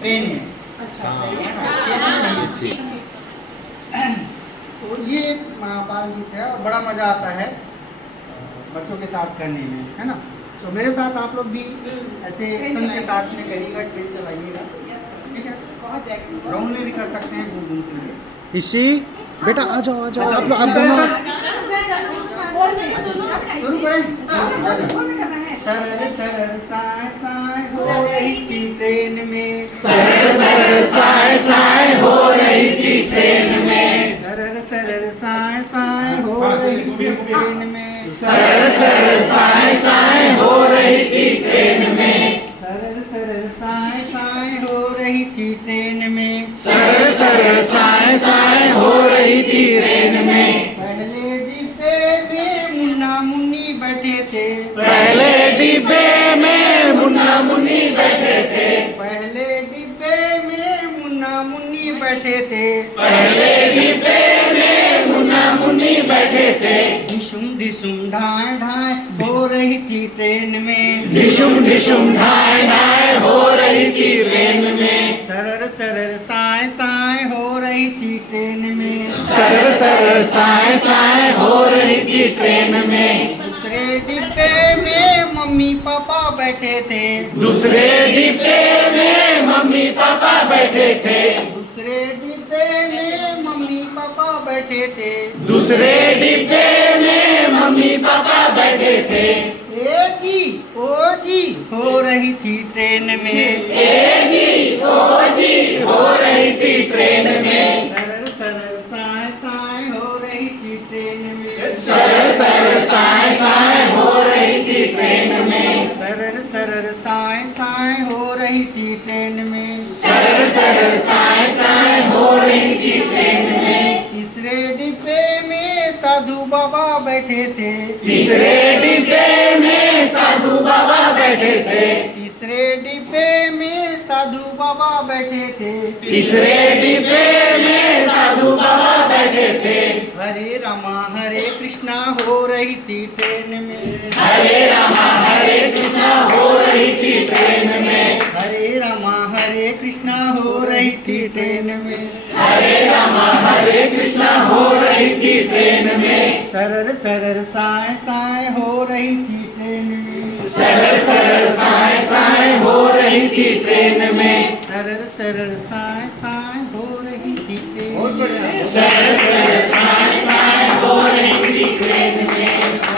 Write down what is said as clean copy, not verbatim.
Train में। अच्छा हाँ। है ना, ट्रेन में नहीं। ठीक। तो ये बाल गीत है और बड़ा मज़ा आता है बच्चों के साथ करने में, है ना। तो मेरे साथ आप लोग भी ऐसे ट्रेन संग के चलाइए। साथ में करिएगा, ट्रेन चलाइएगा, ठीक है। बहुत जाएगा। राउंड में भी कर सकते हैं घूम घूम के लिए। इसी बेटा आ जाओ अच्छा, आप लोग, आप मेरे दोनों। साथ शुरू करें। सरल सरल साए साए हो रही थी ट्रेन में, सरल सरल साए साए हो रही थी ट्रेन में, सरल सरल साए साए हो रही थी ट्रेन में, सरल सरल साए साए हो रही थी ट्रेन में, सरल सरल साए साए हो रही थी ट्रेन में, सरल सरल साए साए हो रही थी ट्रेन में। पहले डिब्बे में मुन्ना मुन्नी बैठे थे, पहले डिब्बे में मुन्ना मुन्नी बैठे थे, पहले डिब्बे में मुन्ना मुन्नी बैठे थे, पहले डिब्बे में मुन्ना मुन्नी बैठे थे, ढिशुम ढाए ढाए हो रही थी ट्रेन में, ढिशुम ढाए ढाए हो रही थी ट्रेन में, सरर सरर साए साए हो रही थी ट्रेन में, सरल सरल साए साए हो रही थी ट्रेन में। दूसरे डिब्बे में मम्मी पापा बैठे थे, दूसरे डिब्बे में मम्मी पापा बैठे थे, दूसरे डिब्बे में मम्मी पापा बैठे थे, दूसरे डिब्बे में मम्मी पापा बैठे थे, ए जी ओ जी हो रही थी ट्रेन में, ए जी ओ जी हो रही थी ट्रेन में, सरल सरल साए साए हो रही थी ट्रेन में, सरल सरल साए साए हो रही थी ट्रेन में, सरल सरल साए साए हो रही थी ट्रेन में, सरल सरल साए साए हो रही थी ट्रेन में। तीसरे डिब्बे में साधु बाबा बैठे थे, तीसरे डिब्बे में साधु बाबा बैठे थे, तीसरे डिब्बे में साधु बाबा बैठे थे, तीसरे डिब्बे में साधु बाबा बैठे थे, हरे रामा हरे कृष्णा हो रही थी ट्रेन में, हरे रामा हरे कृष्णा हो रही थी ट्रेन में, हरे रामा हरे कृष्णा हो रही थी ट्रेन में, हरे रामा हरे कृष्णा हो रही थी ट्रेन में, सरल सरल साए साए हो रही थी ट्रेन में, सरल सरल साए साए हो रही थी ट्रेन में, सरल सरल साए साए हो रही थी ट्रेन में, सरल सरल साए साए हो रही थी ट्रेन में।